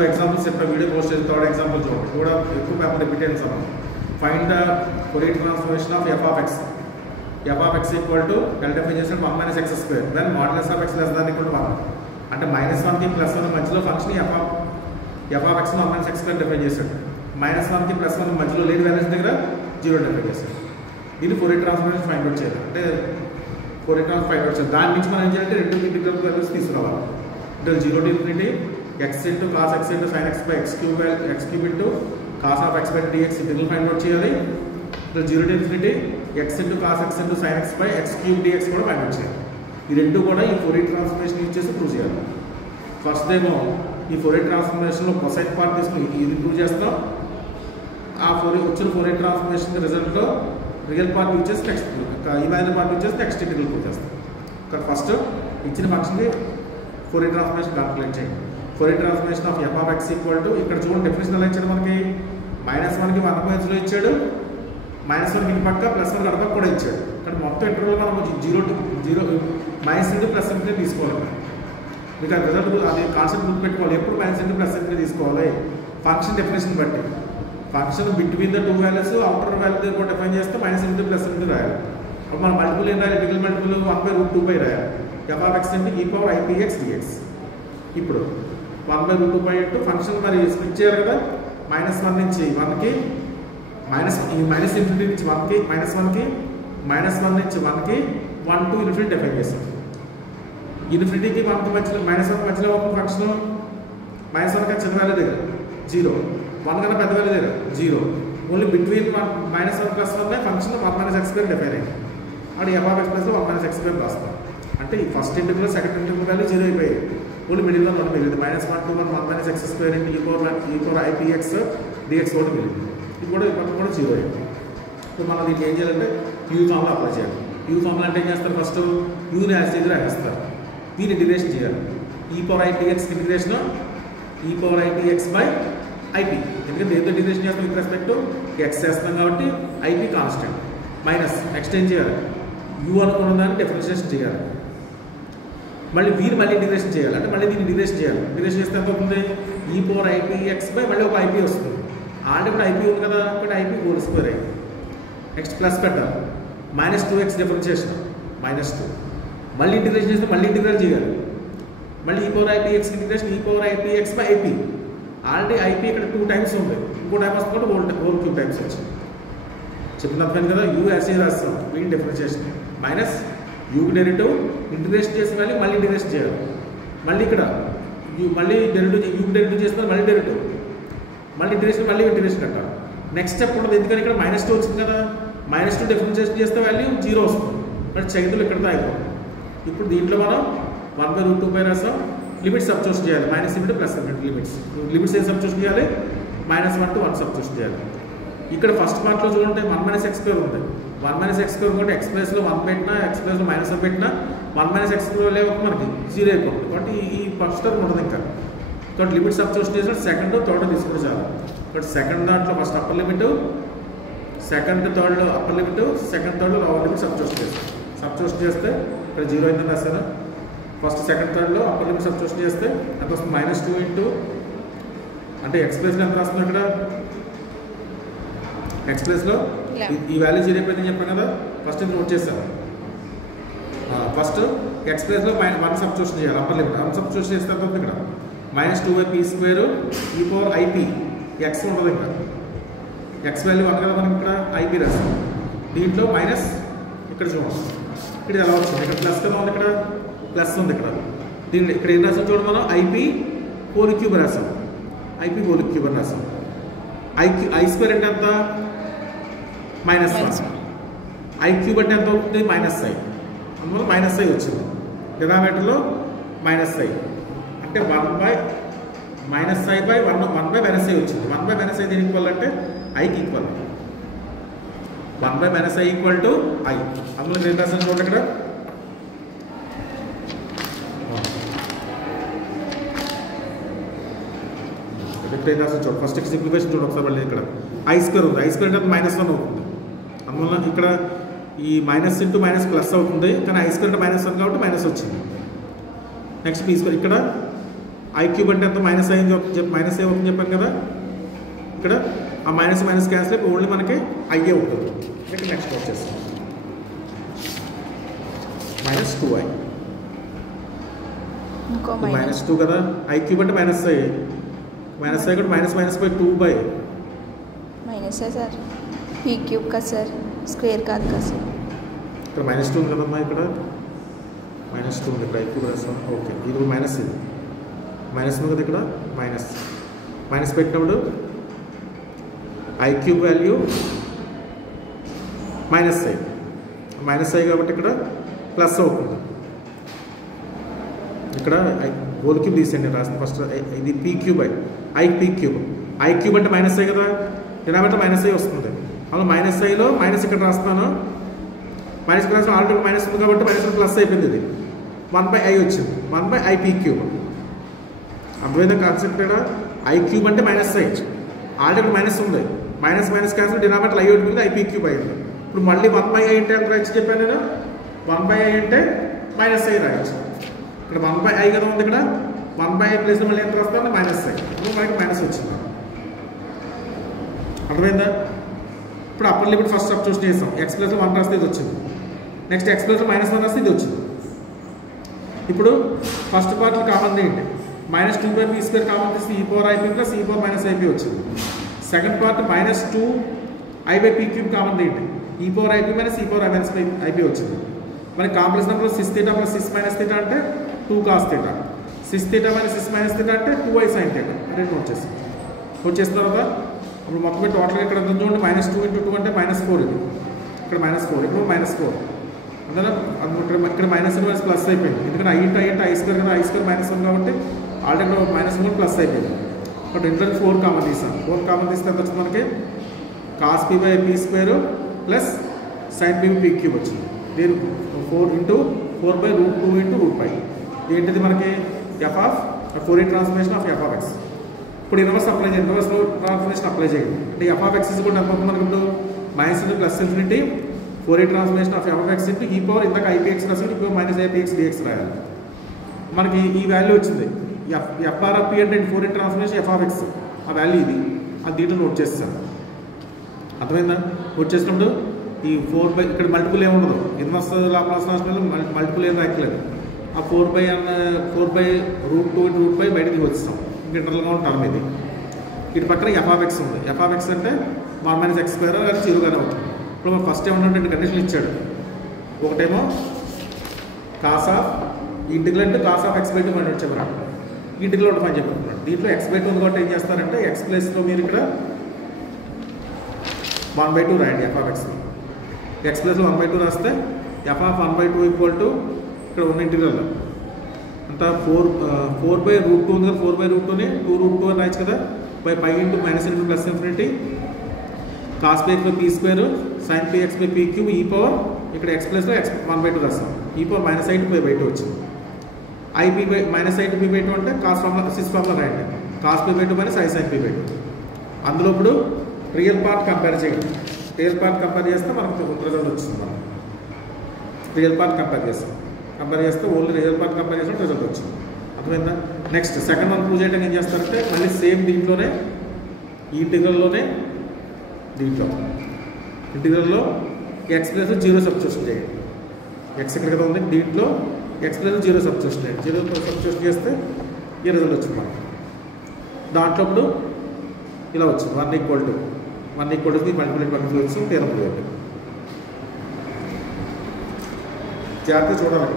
examples set video post third example two paper repeat find the Fourier transformation of f of x. F of x equal to delta function 1 minus x square when modulus of x less than equal to 1 అంటే -1 కి +1 మధ్యలో function f of x 1 minus x square define చేశాడు. -1 కి +1 మధ్యలో లేని values దగ్గర 0 define చేశాడు. దీన్ని Fourier transformation ఫైండ్ అవుట్ చేయాలి. అంటే Fourier transformation ఫైండ్ అవుట్ చేయాలి. దాని నుంచి మనం ఏం చేయాలంటే రెండు ఇంటిగ్రల్ వాల్యూస్ తీసుకురావాలి. అంటే 0 to infinity x into cos x into sin x by x cube into cos of x by dx integral find out చేయాలి. 0 to infinity x into cos x into sin x by x cube dx కూడా find out చేయాలి. ఈ రెండు కూడా ఈ Fourier transformation use చేసి prove చేయాలి. First ఏమో ఈ Fourier ట్రాన్స్ఫర్మేషన్లో కొసైన్ పార్ట్ తీసుకుని ఇది ప్రూవ్ చేస్తాం. ఆ వచ్చిన Fourier ట్రాన్స్ఫర్మేషన్ రిజల్ట్లో రియల్ పార్ట్ యూజ్ చేసి నెక్స్ట్ ఇమాజినరీ పార్ట్ యూజ్ చేసి నెక్స్ట్ ఇంటిగ్రల్ ప్రూవ్ చేస్తాం. ఇక్కడ ఫస్ట్ ఇచ్చిన ఫంక్షన్కి Fourier ట్రాన్స్ఫర్మేషన్ క్యాల్కులేట్ చేయండి. Fourier transformation of f of x equal to ఇక్కడ చూడండి డెఫినేషన్ ఎలా ఇచ్చాడు మనకి -1 కి 1 మధ్యలో ఇచ్చాడు, -1 కి పక్క +1 గడప కూడా ఇచ్చాడు. ఇక్కడ మొత్తం ఇంటర్వల్ మనం 0 to 0 minus into plus into తీసుకోవాలి. మీకు ఆ రిజల్ట్ అది కాన్సెప్ట్ గుర్తుపెట్టుకోవాలి. ఎప్పుడు మైనస్ ఇంటూ ప్లస్ ఇంటూ తీసుకోవాలి ఫంక్షన్ డెఫినేషన్ బట్టి. Function between the two values outer value కూడా డిఫైన్ చేస్తే మైనస్ ఇంటూ ప్లస్ ఇంటూ రాయాలి. అప్పుడు మన మల్టిపుల్ ఏం రాయాలి, ఇంటిగ్రల్ మల్టిపుల్ 1/√2π రాయాలి. f of x into e power ipx dx. ఇప్పుడు 1/√2π ఇంటూ ఫంక్షన్ మరి స్ప్లిట్ చేయాలి కదా, -1 నుంచి 1కి మైనస్ ఇన్ఫినిటీ నుంచి 1కి -1 నుంచి 1కి 1 to ఇన్ఫినిటీ డిఫైన్ చేస్తాం. ఇన్ఫినిటీకి 1కి మధ్యలో -1 మధ్యలో ఒక ఫంక్షన్ -1 కన్నా చిన్న వాల్యూ దగ్గర 0, 1 కన్నా పెద్ద వాల్యూ దగ్గర 0, only between -1 + 1 function 1 minus x square define అయింది. అక్కడ f of x plus 1 minus x square రాస్తాం. అంటే ఈ first integral second integral value 0 అయిపోయాయి. ఓన్లీ మిడిల్ లో మనకు మిగిలింది -1 to 1 minus x square into e power ipx dx ఒకటి మిగిలింది. ఇది కూడా ఇప్పటికి కూడా 0 అయింది. ఇప్పుడు మనం దీన్ని ఏం చేయాలంటే u ఫార్ములా అప్లై చేయాలి. u ఫార్ములా అంటే ఏం చేస్తారు, ఫస్ట్ యూని యాజ్ దగ్గర రాస్తారు. దీన్ని ఇంటిగ్రేషన్ చేయాలి. e power ipx integration e power ipx by ip. ఎందుకంటే ఏదో ఇంటిగ్రేషన్ చేస్తాం విత్ రెస్పెక్ట్ టు x చేస్తాం కాబట్టి ip కాన్స్టెంట్ మైనస్ నెక్స్ట్ ఏం చేయాలి, u అనుకున్న దాన్ని డిఫరెన్షియేషన్ చేయాలి. మళ్ళీ వీరు మళ్ళీ ఇంటిగ్రేషన్ చేయాలి. అంటే మళ్ళీ దీన్ని ఇంటిగ్రేషన్ చేయాలి. ఇంటిగ్రేషన్ చేస్తే ఎంత అవుతుంది, e power ipx by మళ్ళీ ఒక ip వస్తుంది. ఆల్రెడీ ఇప్పుడు ip ఉంది కదా, ఇక్కడ ip హోల్ స్క్వేర్ అయింది. నెక్స్ట్ ప్లస్ పెట్టాలి, -2x డిఫరెన్షియేషన్ -2. మళ్ళీ ఇంటిగ్రేషన్ చేస్తే మళ్ళీ ఇంటిగ్రేట్ చేయాలి. మళ్ళీ e power ipx integration e power ipx by ip. Already ip ఇక్కడ 2 టైమ్స్ ఉంది, ఇంకో టైం వస్తుంది కాబట్టి హోల్ క్యూబ్ టైమ్స్ వచ్చింది. చెప్పిన అర్థమైంది కదా, u యాసిడ్ రాస్తాం వీటి differentiation minus u derivative integration చేసిన వాల్యూ మళ్ళీ ఇంటిగ్రేషన్ చేయాలి. మళ్ళీ ఇక్కడ మళ్ళీ డెరివేటివ్ u డెరివేటివ్ చేసిన మళ్ళీ డెరివేటివ్ మళ్ళీ ఇంటిగ్రేషన్ కట్టాలి. నెక్స్ట్ స్టెప్ ఉండదు, ఎందుకంటే ఇక్కడ -2 వచ్చింది కదా, -2 డిఫరెన్షియేషన్ చేస్తే వాల్యూ 0 వస్తుంది. బట్ చేతులు ఇక్కడతో అయిపోతుంది. ఇప్పుడు దీంట్లో మనం 1/√2π రాస్తాం. లిమిట్స్ సబ్స్టిట్యూషన్ చేయాలి, మైనస్ ఇంటూ ప్లస్ లిమిట్స్ ఏం సబ్స్టిట్యూషన్ చేయాలి, -1 to 1 సబ్స్టిట్యూషన్ చేయాలి. ఇక్కడ ఫస్ట్ పార్ట్లో చూడండి 1 minus x square ఉంది. 1 minus x square కూడా x ప్లేస్లో 1 పెట్టినా x ప్లేస్లో -1 పెట్టినా 1 minus x square లేకపోతే మనకి 0 అయిపోతుంది. కాబట్టి ఈ ఫస్ట్ టర్మ్ ఉండదు ఇంకా. కాబట్టి లిమిట్ సబ్స్టిట్యూషన్ చేసిన సెకండ్ థర్డ్ తీసుకుంటే చాలు. బట్ సెకండ్ దాంట్లో ఫస్ట్ అప్పర్ లిమిట్, సెకండ్ థర్డ్లో అప్పర్ లిమిట్, సెకండ్ థర్డ్లో లోవర్ లిమిట్ సబ్స్టిట్యూషన్ చేస్తే ఇక్కడ 0 అయిందని రాస్తాను. ఫస్ట్ సెకండ్ థర్డ్లో అప్పర్ లిమిట్ సబ్స్టిట్యూషన్ చేస్తే ఎంత వస్తుంది, -2 ఇంటూ అంటే x ప్లేస్లో ఎంత రాస్తుంది, ఇక్కడ x ప్లేస్లో ఈ వాల్యూ 0 అయిపోయిందని చెప్పాను కదా, ఫస్ట్ ఇది నోట్ చేస్తాను. ఫస్ట్ x ప్లేస్లో 1 సబ్స్టిట్యూషన్ చేయాలి, అప్పర్ లిమిట్ 1 సబ్స్టిట్యూషన్ చేస్తే ఎంత ఇక్కడ -2p² e power ip x ఉండదు. ఇక్కడ x వాల్యూ 1 కదా మనకి, ఇక్కడ ip రాస్తాం. దీంట్లో మైనస్ ఇక్కడ చూడండి, ఇక్కడ ఎలా వచ్చింది, ఇక్కడ ప్లస్ కదా ఉంది, ఇక్కడ ప్లస్ ఉంది. దీంట్లో ఇక్కడ ఏం రాస్తాం చూడండి, మనం ip హోల్ క్యూబ్ రాస్తాం. ip హోల్ క్యూబ్ అని రాస్తాం. i స్క్వేర్ అంటే ఎంత, -1. i క్యూబ్ అంటే ఎంత అవుతుంది, -i. అందువల్ల -i వచ్చింది. డినామినేటర్లో -i అంటే 1/-i/1 1/-i వచ్చింది. 1/-i దేనికి ఈక్వల్ అంటే iకి equal. 1/-i equal to i. అందులో ఏం రాసాను చూడండి, ఇక్కడ చూడండి ఫస్ట్ సింప్లిఫికేషన్ చూడండి ఒకసారి. మళ్ళీ ఇక్కడ i స్క్వేర్ ఉంది, i స్క్వేర్ అంటే -1 అవుతుంది. అందువల్ల ఇక్కడ ఈ మైనస్ ఇంటూ మైనస్ ప్లస్ అవుతుంది, కానీ i స్క్వేర్ అంటే -1 కాబట్టి మైనస్ వచ్చింది. నెక్స్ట్ p స్క్వేర్ ఇక్కడ ఐ క్యూబ్ అంటే ఎంత మైనస్ ఐ అని మైనస్ ఏ అవుతుంది చెప్పాను కదా. ఇక్కడ ఆ మైనస్ మైనస్ క్యాన్సిల్ అయిపోయి ఓన్లీ మనకి ఐఏ ఉంటుంది. ఇక్కడ నెక్స్ట్ వచ్చేస్తాం మైనస్ 2i మైనస్ 2 కదా. ఐ క్యూబ్ అంటే మైనస్ ఐ కూడా minus minus by 2 by minus sir P cube కదా సార్, స్క్వేర్ కాదు కదా సార్. ఇక్కడ మైనస్ 2 ఉంది కదమ్మా, ఇక్కడ మైనస్ 2 ఉంది, ఇక్కడ ఐ క్యూబ్ రాస్తాం. ఓకే ఇది మైనస్, ఇది మైనస్ ఉంది కదా, ఇక్కడ మైనస్ మైనస్ పెట్టినప్పుడు I cube value minus I కాబట్టి ఇక్కడ ప్లస్ అవుతుంది. ఇక్కడ హోల్ క్యూబ్ తీసేయండి రాసిన ఫస్ట్. ఇది P cube I P cube అంటే మైనస్ ఐ కదా, డినామినేటర్ మైనస్ ఐ వస్తుంది. అలా మైనస్ ఐలో మైనస్ ఇక్కడ రాస్తున్నాను, మైనస్ ఇక్కడ రాసిన ఆల్రెడీ మైనస్ ఉంది కాబట్టి మైనస్ ప్లస్ అయిపోయింది. ఇది 1/i వచ్చింది, 1/i పీ క్యూబ్. అర్థమైందా కాన్సెప్ట్? ఇక్కడ ఐ క్యూబ్ అంటే మైనస్ ఐ, ఆల్రెడీ మైనస్ ఉంది, minus minus cancel denominator I ఉంటుంది, ఐ పీ క్యూబ్ అయింది. ఇప్పుడు మళ్ళీ 1/i అంటే ఎంత రాయొచ్చు చెప్పాను నేను, 1/i అంటే మైనస్ ఐ రాయొచ్చు. ఇక్కడ 1/i కదా ఉంది, ఇక్కడ 1/i ప్లేస్ మళ్ళీ ఎంత రాస్తాను మైనస్ ఐ, మనకి మైనస్ వచ్చింది. అర్థమైందా? ఇప్పుడు అప్పర్ లిమిట్ ఫస్ట్ సబ్స్టిట్యూషన్ చేస్తాం. ఎక్స్ ప్లస్లో 1 రాస్తే ఇది వచ్చింది, నెక్స్ట్ ఎక్స్ ప్లస్లో -1 రాస్తే ఇది వచ్చింది. ఇప్పుడు ఫస్ట్ పార్ట్లో కామన్ ఏంటి, -2/p² కామన్ తీస్తే e/ip ప్లస్ e/-ip వచ్చింది. సెకండ్ పార్ట్ -2i/p³ కామన్ ఏంటి, e/ip మైనస్ e/-ip వచ్చింది. మనకి కాంప్లెక్స్ నెంబర్లో sis θ ప్లస్ sis మైనస్ θ అంటే 2 cos θ, sis θ minus sis minus θ అంటే 2i sin θ. రెండు వచ్చేసిన తర్వాత ఇప్పుడు మొత్తం టోటల్గా ఇక్కడ చూడండి, -2 × 2 అంటే -4, ఇది ఇక్కడ -4, ఇప్పుడు -4 అంటే ఇక్కడ మైనస్ మైనస్ ప్లస్ అయిపోయింది. ఎందుకంటే ఐ అంటే i² కదా, i² -1 కాబట్టి ఆల్రెడీ -1 ప్లస్ అయిపోయింది. బట్ ఇంట్లో 4 కామన్ తీసాం. 4 కామన్ తీస్తే ఎంత వచ్చింది మనకి, cos p/p² plus sin p/p³ వచ్చింది. దీని 4 × 4/√2 × √π. ఏంటిది మనకి ఫోరియర్ ట్రాన్స్ఫర్మేషన్ ఆఫ్ f(x). ఇప్పుడు ఇన్వర్స్ అప్లై చేయండి, ఇన్వర్స్ ట్రాన్స్ఫర్మేషన్ అప్లై చేయండి. అంటే f(x) కూడా ఎంత అవుతుంది మనకి, ఇప్పుడు -∞ plus ∞ Fourier transformation of f(x) e ఇందాక ipx రాసి -ipx dx రాయాలి. మనకి ఈ వాల్యూ వచ్చింది. f(p) అంటే ఫోరియర్ ట్రాన్స్ఫర్మేషన్ f(x), ఆ వాల్యూ ఇది, అది దీంట్లో నోట్ చేస్తాను. అర్థమైందా? నోట్ చేసినప్పుడు ఈ 4/, ఇక్కడ మల్టిపుల్ ఏమి ఉండదు, ఇన్వర్స్ లాప్లాస్ ట్రాన్స్ఫార్మేషన్ మల్టిపుల్ ఏం రాయట్లేదు. ఆ 4/√2 × √π బయటకి వచ్చిస్తాం. ఇంటర్నల్గా ఉన్న టర్మ్ ఇది. ఇటు పక్కన f(x) ఉంది. f(x) అంటే 1 - x² అది 0గానే అవుతుంది. ఇప్పుడు మనం ఫస్ట్ ఏమన్నా 2 కండిషన్లు ఇచ్చాడు. ఒకటేమో cos of integrand cos of x/2 అని చెప్పారు, ఇంటిగ్రెంట్ అని చెప్పుకుంటున్నాడు. దీంట్లో x/2 ఉంది కాబట్టి ఏం చేస్తారంటే x ప్లేస్లో మీరు ఇక్కడ 1/2 రాయండి f(x)లో. x ప్లేస్లో 1/2 రాస్తే f(1/2) ఇక్కడ ఉన్న ఇంటిగ్రల్లో అంతా 4/√2 ఉంది కదా, 4/√2ని 2√2 అని రాయచ్చు కదా, by π × -∞ plus ∞ cos px/p² sin px/p³ ఇక్కడ x ప్లస్లో 1/2 రాస్తాం, e⁻−i/2 వచ్చింది. -i/2 అంటే cos ఫార్ములా సిస్ ఫార్ములా రాయండి, cos p/2 - i sin p/2. అందులో ఇప్పుడు రియల్ పార్ట్ కంపేర్ చేయండి. రియల్ పార్ట్ కంపేర్ చేస్తే మనకు రిజల్ట్ వచ్చింది. మనం రియల్ పార్ట్ కంపేర్ చేస్తే ఓన్లీ రియల్ పార్ట్ కంపేర్ చేస్తే రిజల్ట్ వచ్చింది. అర్థమైందా? నెక్స్ట్ సెకండ్ వన్ ప్రూవ్ చేయడానికి ఏం చేస్తారంటే మళ్ళీ సేమ్ దీంట్లోనే ఈ ఇంటిగ్రల్లోనే ఇంటిగ్రల్లో x ప్లస్ 0 సబ్స్టిట్యూషన్ చేయండి. x ఇక్కడ కదా ఉంది, దీంట్లో x ప్లస్ 0 సబ్స్టిట్యూషన్ చేయండి. 0 సబ్స్టిట్యూషన్ చేస్తే ఈ రిజల్ట్ వచ్చింది మనకి. దాంట్లో ఇప్పుడు ఇలా వచ్చింది 1 = 1 మల్టిపుల్ వచ్చి తీరం జాగ్రత్తగా చూడాలి.